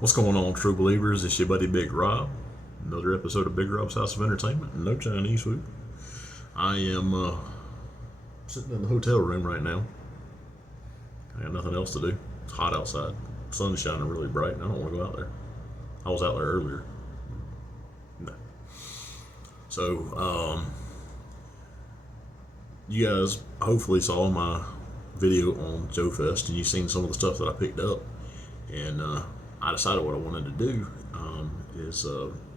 What's going on, true believers? It's your buddy Big Rob. Another episode of Big Rob's House of Entertainment. No Chinese food. I am sitting in the hotel room right now. I got nothing else to do. It's hot outside. The sun's shining really bright, and I don't want to go out there. I was out there earlier. No. So, you guys hopefully saw my video on JoeFest, and you've seen some of the stuff that I picked up. And I decided what I wanted to do is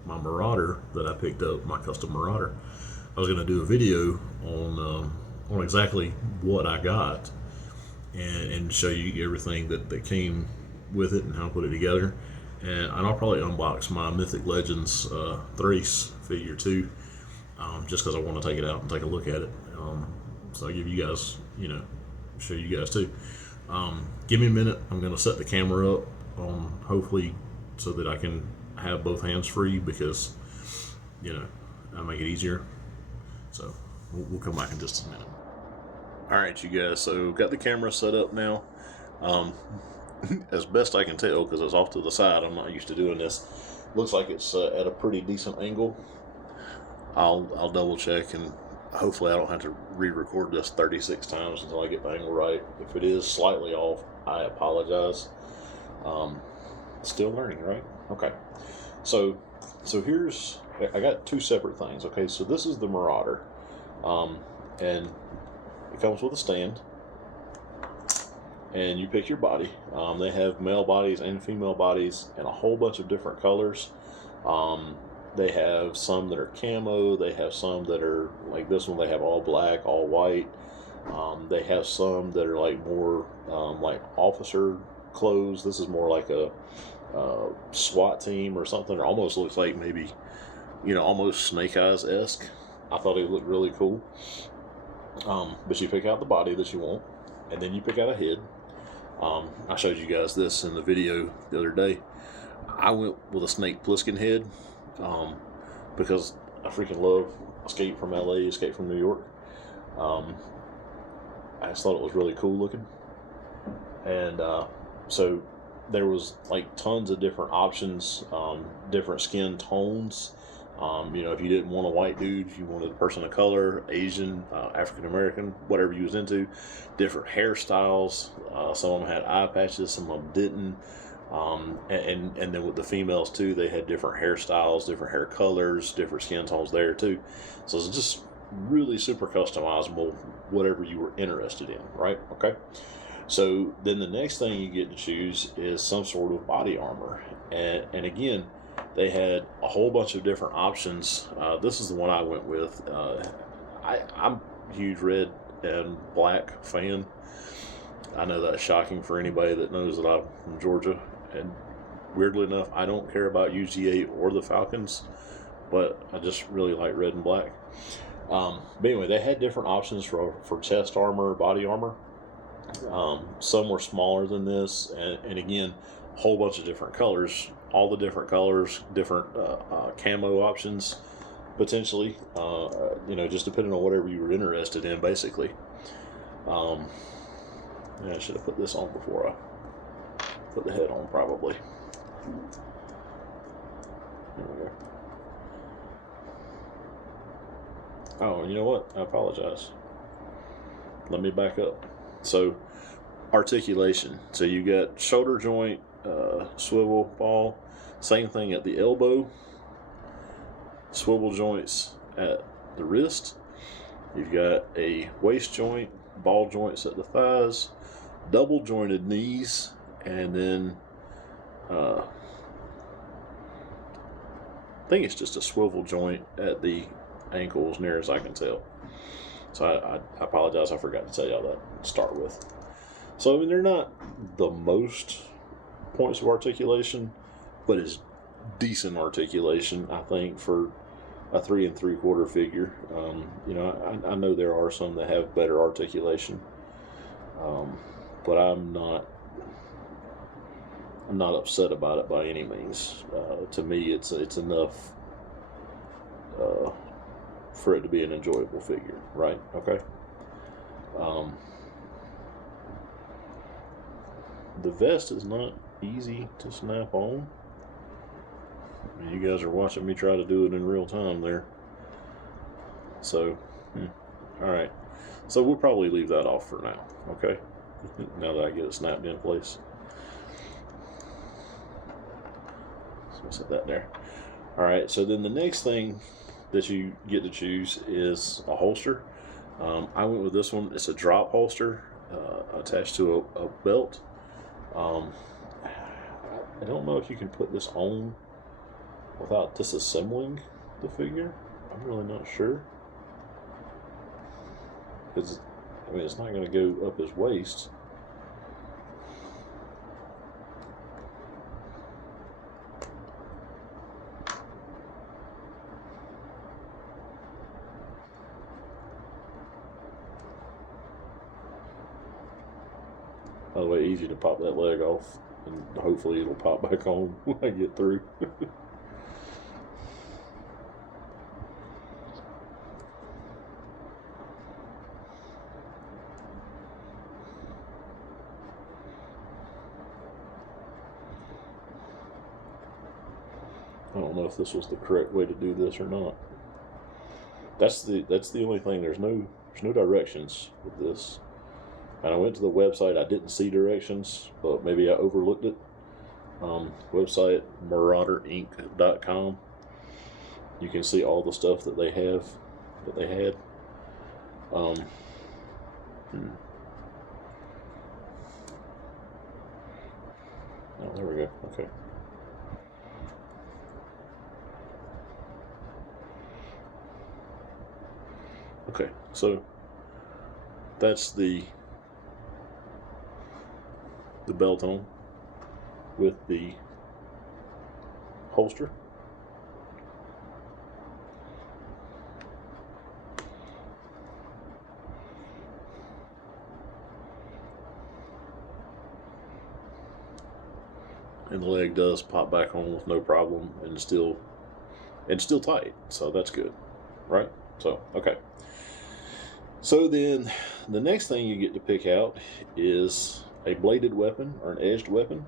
my Marauder that I picked up, my custom Marauder. I was going to do a video on exactly what I got and show you everything that came with it and how I put it together. And I'll probably unbox my Mythic Legends Thrace figure too, just because I want to take it out and take a look at it. So I'll give you guys, show you guys too. Give me a minute. I'm going to set the camera up, hopefully, so that I can have both hands free because, that'll make it easier. So we'll come back in just a minute. All right, you guys. So got the camera set up now. As best I can tell, because it's off to the side. I'm not used to doing this. Looks like it's at a pretty decent angle. I'll double check, and hopefully I don't have to re-record this 36 times until I get the angle right. If it is slightly off, I apologize. Still learning, right? Okay. So here's, I got two separate things. Okay, so this is the Marauder, and it comes with a stand, and you pick your body. They have male bodies and female bodies in a whole bunch of different colors. They have some that are camo. They have some that are like this one. They have all black, all white. They have some that are like more like officer clothes. This is more like a SWAT team or something. It almost looks like maybe, almost Snake Eyes-esque. I thought it looked really cool. But you pick out the body that you want, and then you pick out a head. I showed you guys this in the video the other day. I went with a Snake Plissken head. Because I freaking love Escape from LA, Escape from New York. I just thought it was really cool looking. And so there was like tons of different options, different skin tones. If you didn't want a white dude, if you wanted a person of color, Asian, African American, whatever you was into, different hairstyles. Some of them had eye patches, some of them didn't. And then with the females too, they had different hairstyles, different hair colors, different skin tones there too. So it's just really super customizable, whatever you were interested in, right? Okay. So then the next thing you get to choose is some sort of body armor. And again, they had a whole bunch of different options. This is the one I went with. I'm a huge red and black fan. I know that's shocking for anybody that knows that I'm from Georgia. And weirdly enough, I don't care about UGA or the Falcons, but I just really like red and black. But anyway, they had different options for chest armor, body armor. Some were smaller than this, and again, a whole bunch of different colors. All the different colors, different camo options, potentially. Just depending on whatever you were interested in, basically. I should have put this on before I put the head on, probably. There we go. Oh, and you know what? I apologize. Let me back up. So, articulation. So you got shoulder joint, swivel ball. Same thing at the elbow. Swivel joints at the wrist. You've got a waist joint, ball joints at the thighs, double jointed knees, and then I think it's just a swivel joint at the ankles, near as I can tell. So I apologize, I forgot to tell y'all that to start with. So I mean, they're not the most points of articulation, but it's decent articulation, I think, for a 3 3/4 figure. I know there are some that have better articulation, but I'm not upset about it by any means. To me, it's enough for it to be an enjoyable figure, right? Okay. The vest is not easy to snap on. You guys are watching me try to do it in real time there. So, alright. So we'll probably leave that off for now, okay? Now that I get it snapped in place. So I'll set that there. Alright, so then the next thing that you get to choose is a holster. I went with this one. It's a drop holster attached to a belt. I don't know if you can put this on without disassembling the figure. I'm really not sure. Because, I mean, it's not going to go up his waist. By the way, easy to pop that leg off, and hopefully it'll pop back on when I get through. I don't know if this was the correct way to do this or not. That's the only thing. There's no directions with this. And I went to the website. I didn't see directions, but maybe I overlooked it. Website marauderinc.com. You can see all the stuff that they have, that they had. Oh, there we go. Okay. Okay, so that's the belt on with the holster. And the leg does pop back on with no problem, and still tight, so that's good, right? So, okay. So then the next thing you get to pick out is a bladed weapon or an edged weapon.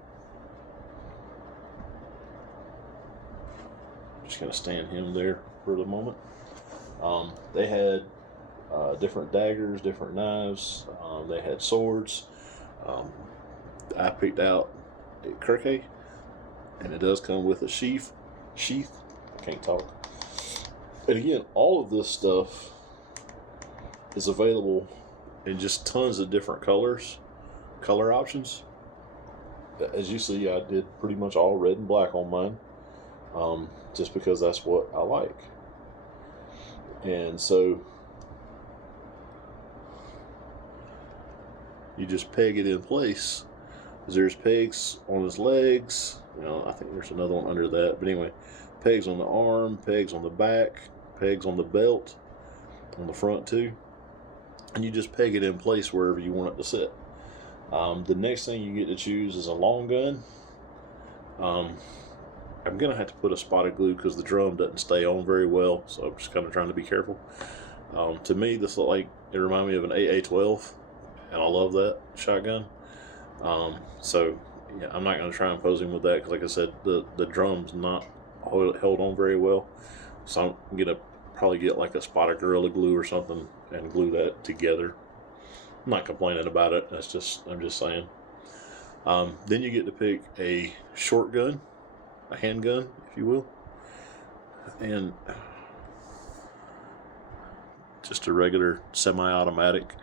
Just going to stand him there for the moment. They had different daggers, different knives. They had swords. I picked out a kirke, and it does come with a sheath. I can't talk. And again, all of this stuff is available in just tons of different color options. As you see, I did pretty much all red and black on mine, just because that's what I like. And so you just peg it in place. There's pegs on his legs. I think there's another one under that. But anyway, pegs on the arm, pegs on the back, pegs on the belt, on the front too. And you just peg it in place wherever you want it to sit. The next thing you get to choose is a long gun. I'm going to have to put a spotted glue because the drum doesn't stay on very well, so I'm just kind of trying to be careful. To me, this looked like, it reminded me of an AA-12, and I love that shotgun. So, yeah, I'm not going to try and pose him with that because, like I said, the drum's not held on very well. So I'm going to probably get like a spotted Gorilla Glue or something and glue that together. I'm not complaining about it. I'm just saying. Then you get to pick a short gun, a handgun, if you will, and just a regular semi-automatic.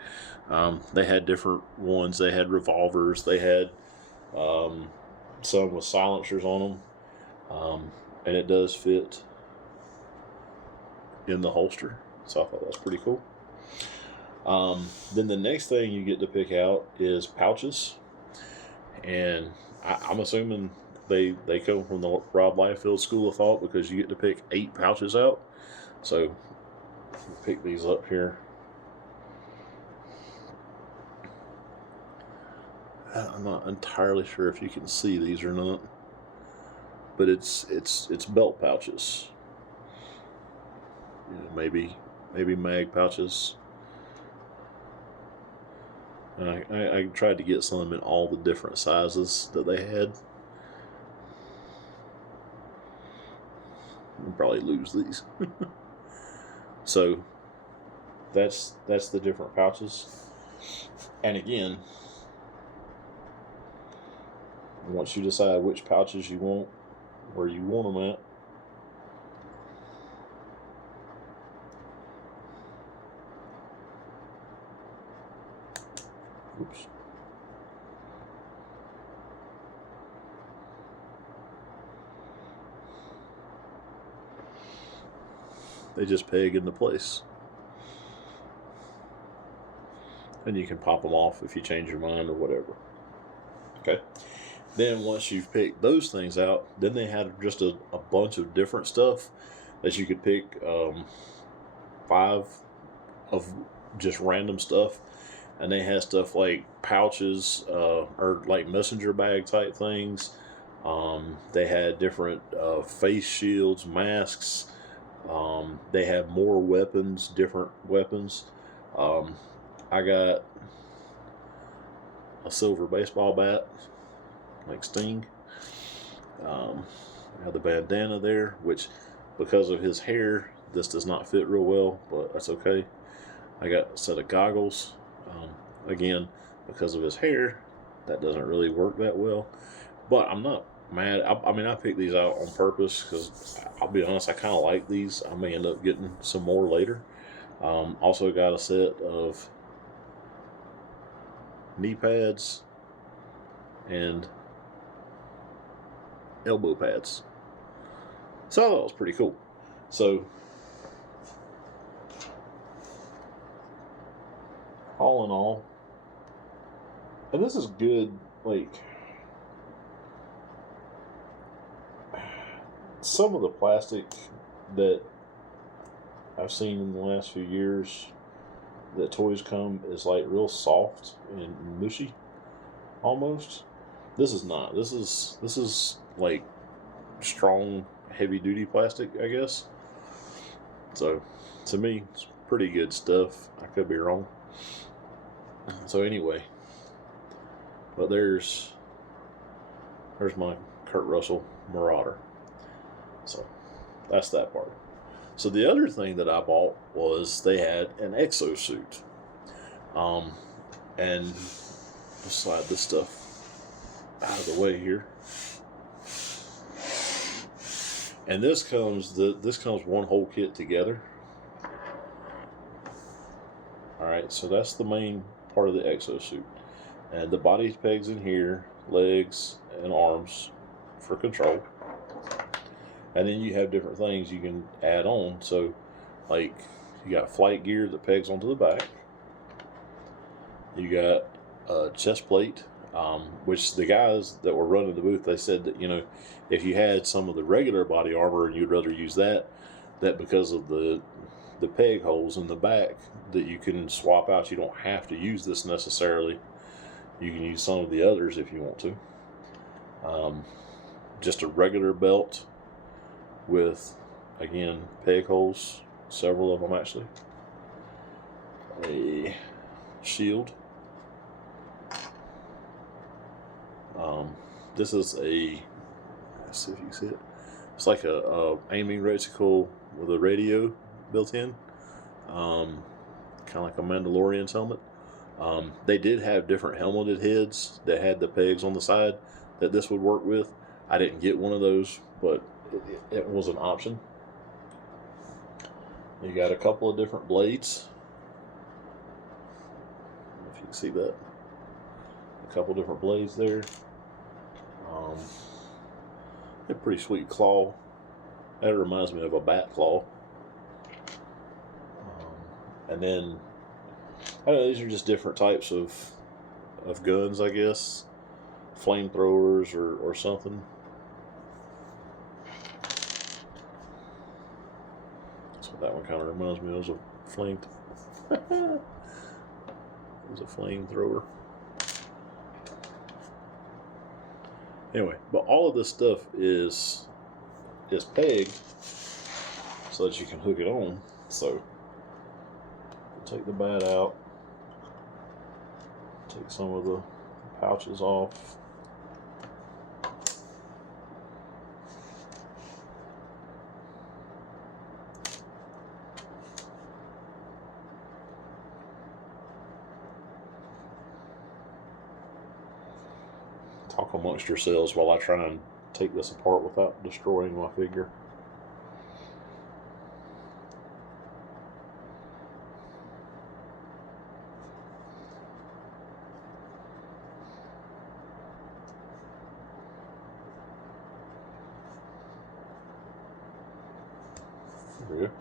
They had different ones. They had revolvers. They had some with silencers on them, and it does fit in the holster. So I thought that's pretty cool. Then the next thing you get to pick out is pouches, and I'm assuming they come from the Rob Liefeld School of Thought because you get to pick 8 pouches out. So pick these up here. I'm not entirely sure if you can see these or not, but it's belt pouches. Maybe mag pouches. And I tried to get some in all the different sizes that they had. I'll probably lose these. So that's the different pouches. And again, once you decide which pouches you want, where you want them at, oops. They just peg into place. And you can pop them off if you change your mind or whatever. Okay. Then once you've picked those things out, then they had just a bunch of different stuff that you could pick 5 of just random stuff. And they had stuff like pouches or like messenger bag type things. They had different face shields, masks. They had more weapons, different weapons. I got a silver baseball bat, like Sting. I have the bandana there, which because of his hair, this does not fit real well, but that's okay. I got a set of goggles. Again, because of his hair, that doesn't really work that well. But I'm not mad. I mean, I picked these out on purpose because I'll be honest, I kind of like these. I may end up getting some more later. Also got a set of knee pads and elbow pads. So I thought it was pretty cool. So all in all, and this is good, like some of the plastic that I've seen in the last few years that toys come is like real soft and mushy almost. This is not. This is like strong, heavy duty plastic, I guess. So to me, it's pretty good stuff. I could be wrong. So anyway, but there's my Kurt Russell Marauder. So that's that part. So the other thing that I bought was they had an exosuit. And I'll slide this stuff out of the way here. And this comes one whole kit together. Alright, so that's the main part of the exosuit. And the body pegs in here, legs and arms for control. And then you have different things you can add on. So, like, you got flight gear that pegs onto the back. You got a chest plate, which the guys that were running the booth, they said that, you know, if you had some of the regular body armor and you'd rather use that because of the peg holes in the back, that you can swap out. You don't have to use this necessarily. You can use some of the others if you want to. Just a regular belt with, again, peg holes, several of them actually. A shield. This is let's see if you can see it. It's like a aiming reticle with a radio built in. Kind of like a Mandalorian's helmet. They did have different helmeted heads that had the pegs on the side that this would work with. I didn't get one of those, but it was an option. You got a couple of different blades. I don't know if you can see that. A couple different blades there. A pretty sweet claw. That reminds me of a bat claw. And then, I don't know, these are just different types of guns, I guess. Flamethrowers or something. So that one kind of reminds me of a flame. It was a flamethrower. Anyway, but all of this stuff is pegged so that you can hook it on. So take the bat out, take some of the pouches off. talk amongst yourselves while I try and take this apart without destroying my figure. There we go.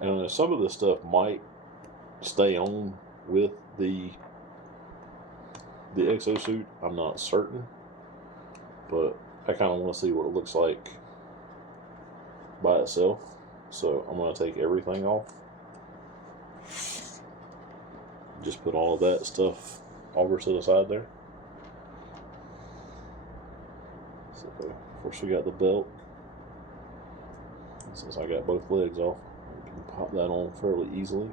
And some of this stuff might stay on with the exosuit. I'm not certain, but I kind of want to see what it looks like by itself. So I'm going to take everything off. Just put all of that stuff over to the side there. So of course we got the belt. And since I got both legs off, we can pop that on fairly easily.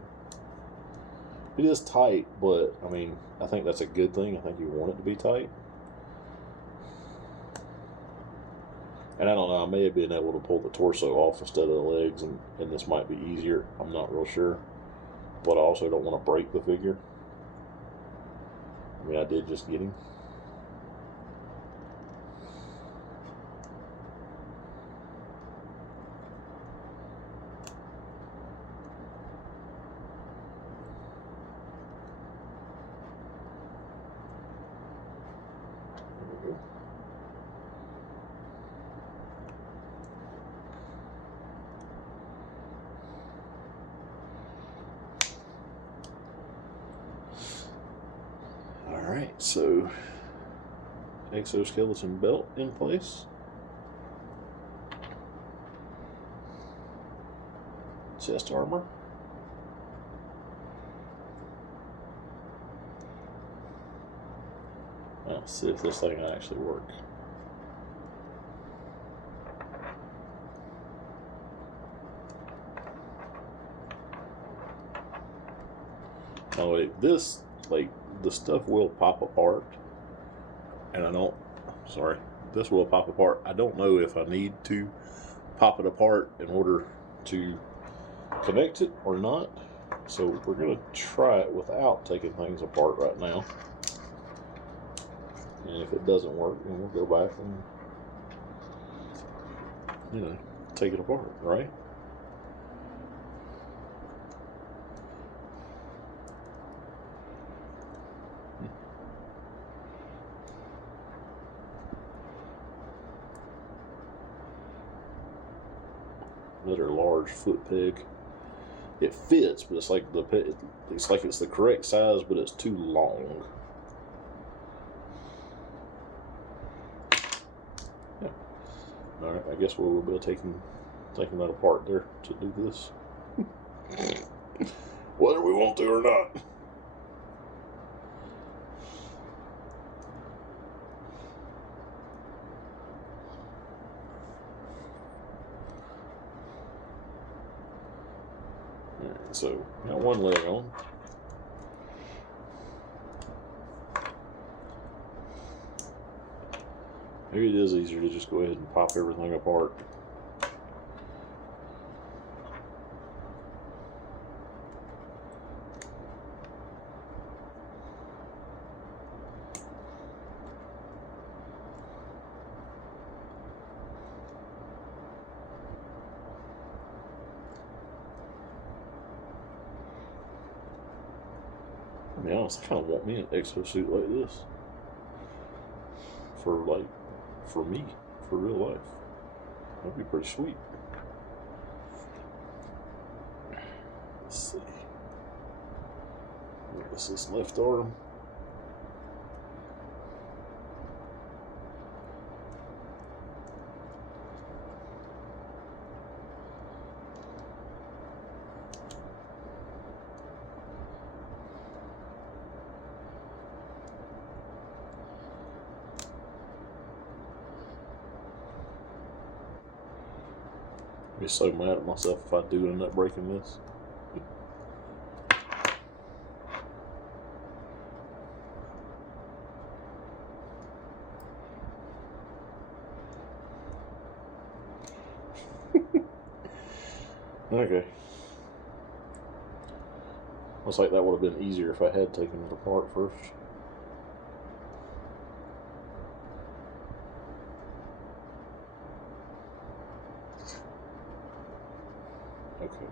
It is tight, but I mean, I think that's a good thing. I think you want it to be tight. And I don't know, I may have been able to pull the torso off instead of the legs, and this might be easier. I'm not real sure. But I also don't want to break the figure. I mean, I did just get him. Alright, so exoskeleton belt in place. Chest armor. Let's see if this thing will actually work. Oh wait, this, like, the stuff will pop apart, and this will pop apart. I don't know if I need to pop it apart in order to connect it or not, so we're going to try it without taking things apart right now. And if it doesn't work, then we'll go back and, take it apart, right? Another large foot peg. It fits, but it's like it's the correct size, but it's too long. Yeah. All right. I guess we'll be taking that apart there to do this, whether we want to or not. So, got one leg on. Maybe it is easier to just go ahead and pop everything apart. To be honest, I kind of want me an exosuit like this for me, for real life. That'd be pretty sweet. Let's see. I guess this left arm. I'd be so mad at myself if I do end up breaking this. Okay. Looks like that would have been easier if I had taken it apart first. Okay.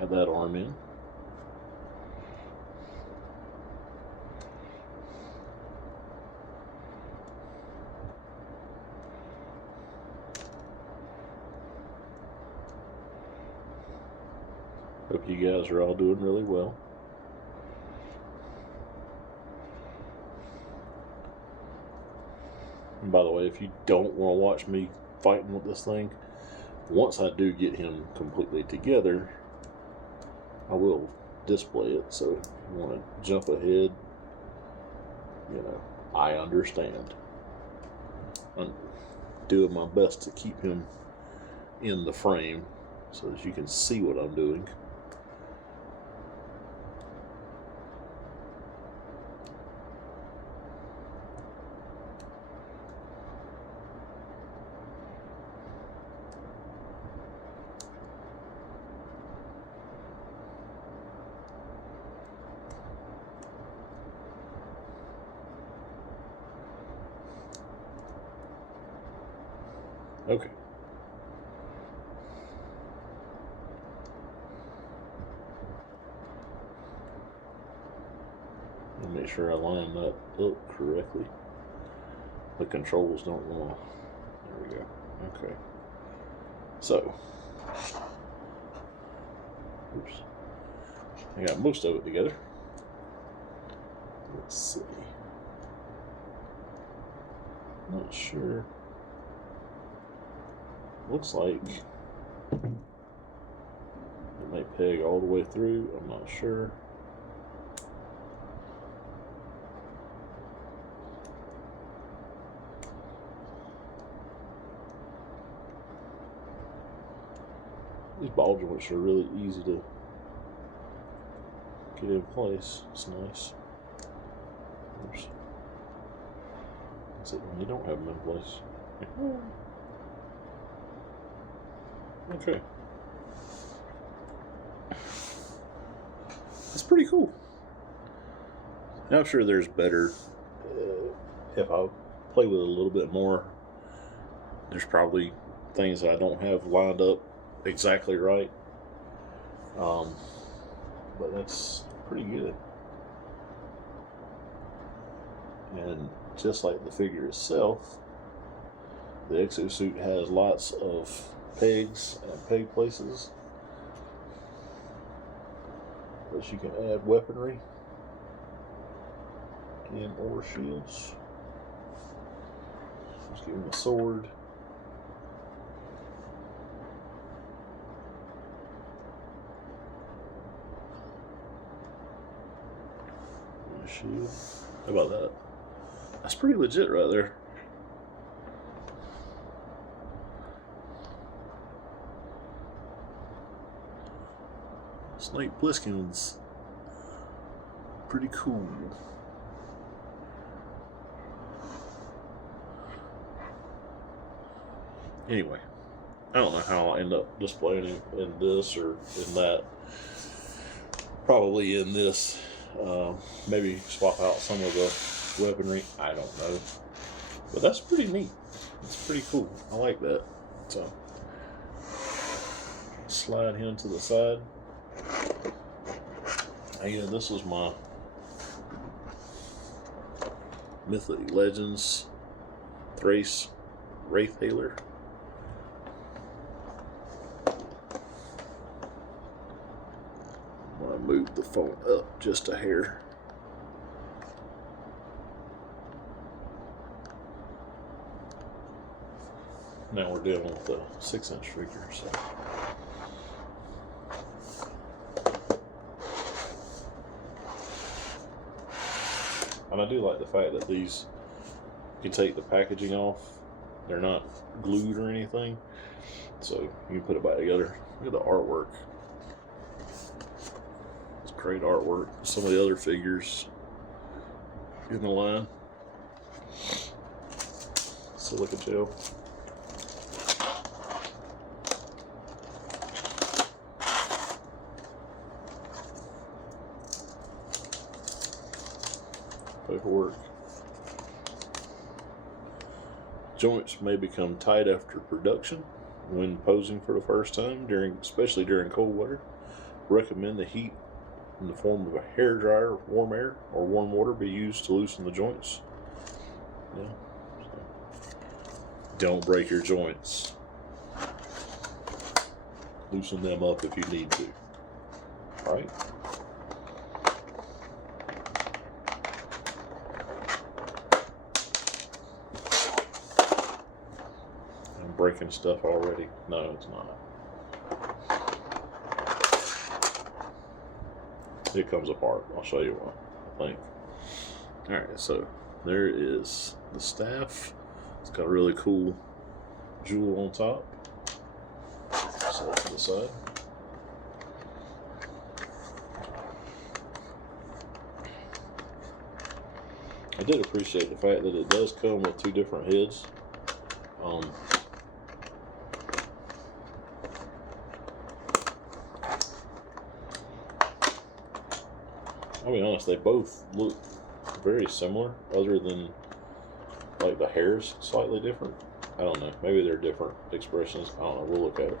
Add that arm in. Hope you guys are all doing really well. And by the way, if you don't want to watch me fighting with this thing, once I do get him completely together, I will display it. So if you want to jump ahead, you know, I understand. I'm doing my best to keep him in the frame so that you can see what I'm doing. Okay. Let me make sure I line that up correctly. The controls don't want to. There we go. Okay. So, oops. I got most of it together. Let's see. Not sure. Looks like it may peg all the way through. I'm not sure. These ball joints are really easy to get in place. It's nice. Oops. Except when you don't have them in place. Okay. That's pretty cool. I'm sure there's better. If I play with it a little bit more, there's probably things that I don't have lined up exactly right. But that's pretty good. And just like the figure itself, the exosuit has lots of pegs and peg places that you can add weaponry and or shields. Just give him a sword. And a shield. How about that? That's pretty legit right there. Snake Plissken's pretty cool. Anyway, I don't know how I'll end up displaying it in this or in that. Probably in this. Maybe swap out some of the weaponry. I don't know. But that's pretty neat. It's pretty cool. I like that. So, slide him to the side. Yeah, this was my Mythic Legends Thrace Wraith Hailer. I'm going to move the phone up just a hair. Now we're dealing with the 6-inch figure. So. And I do like the fact that these, you can take the packaging off. They're not glued or anything. So you can put it back together. Look at the artwork. It's great artwork. Some of the other figures in the line. Silica gel. Paperwork. Joints may become tight after production when posing for the first time, especially during cold weather. Recommend the heat in the form of a hair dryer, warm air, or warm water be used to loosen the joints. Yeah. So, don't break your joints. Loosen them up if you need to. All right. I'm breaking stuff already. No, it's not. It comes apart. I'll show you one, I think. Alright, so there is the staff. It's got a really cool jewel on top. Set it to the side. I did appreciate the fact that it does come with two different heads. I'll be honest, they both look very similar, other than like the hair's slightly different. I don't know, maybe they're different expressions. I don't know, we'll look at it.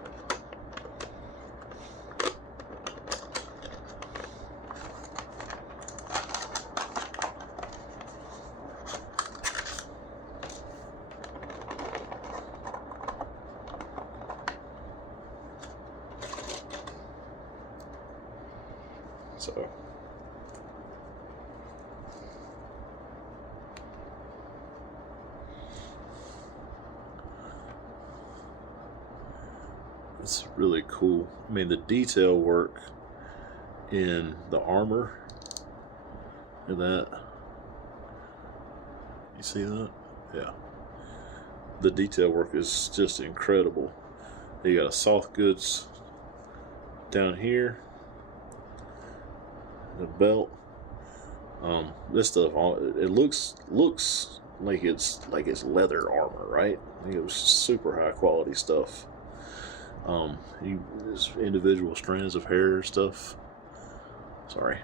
So it's really cool. I mean, the detail work in the armor and that, you see that? Yeah. The detail work is just incredible. You got a soft goods down here, the belt. This stuff, it looks like it's leather armor, right? It was super high quality stuff. There's individual strands of hair stuff. Sorry.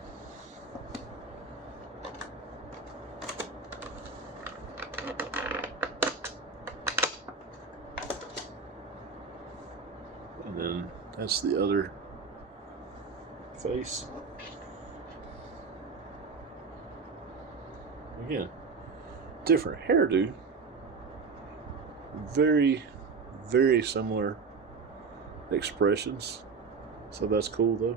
And then that's the other face. Again, different hairdo. Very, very similar expressions. So that's cool though.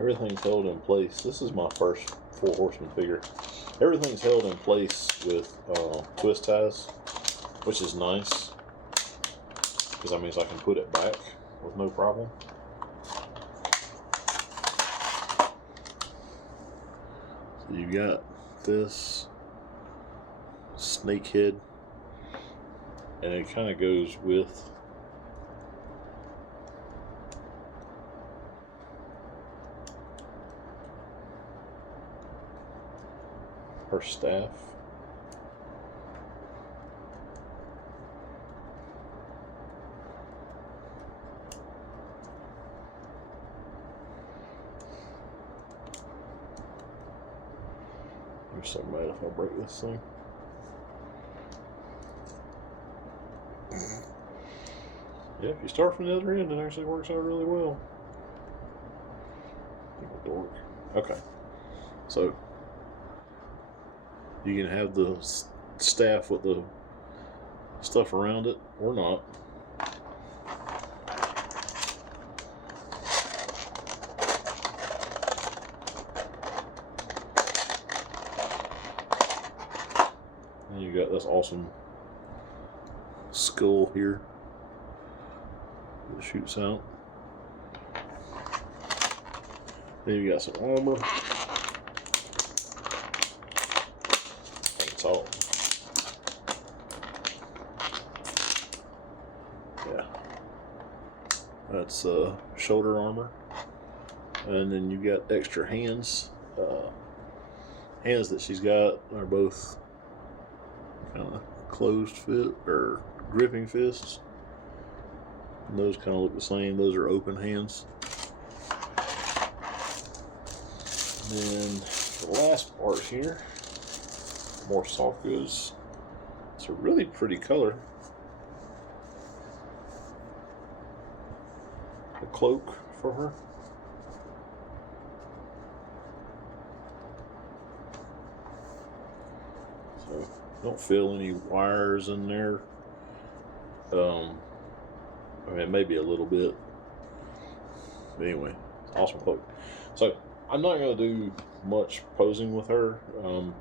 Everything's held in place. This is my first Four Horsemen figure. Everything's held in place with twist ties, which is nice, because that means I can put it back with no problem. So you got this snake head, and it kind of goes with her staff. I'm so mad if I break this thing. Yeah, if you start from the other end, it actually works out really well. Dork. Okay, so you can have the staff with the stuff around it or not. you got this awesome skull here that shoots out. Then you got some armor. That's all. Yeah. That's shoulder armor. And then you got extra hands. Hands that she's got are both kind of closed fit or gripping fists. And those kind of look the same. Those are open hands. And then the last part here, more soft goods. It's a really pretty color. A cloak for her. So don't feel any wires in there. I mean, maybe a little bit. But anyway, awesome cloak. So I'm not going to do much posing with her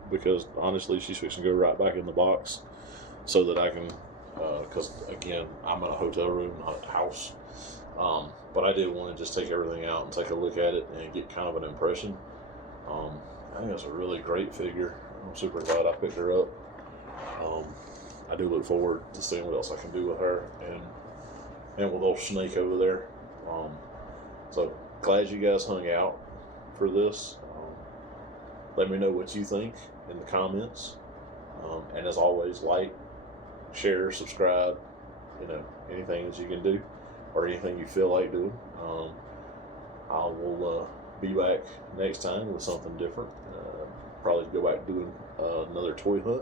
because honestly, she's fixing to go right back in the box so that I can, because again, I'm in a hotel room, not a house. But I did want to just take everything out and take a look at it and get kind of an impression. I think it's a really great figure. I'm super glad I picked her up. I do look forward to seeing what else I can do with her and with old Snake over there. So glad you guys hung out for this. Let me know what you think in the comments. And as always, like, share, subscribe, you know, anything that you can do or anything you feel like doing. I will be back next time with something different. Probably go back doing another toy hunt.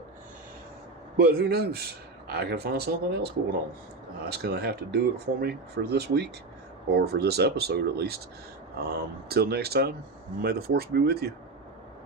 But who knows? I can find something else going on. It's going to have to do it for me for this week, or for this episode at least. Till next time, may the force be with you.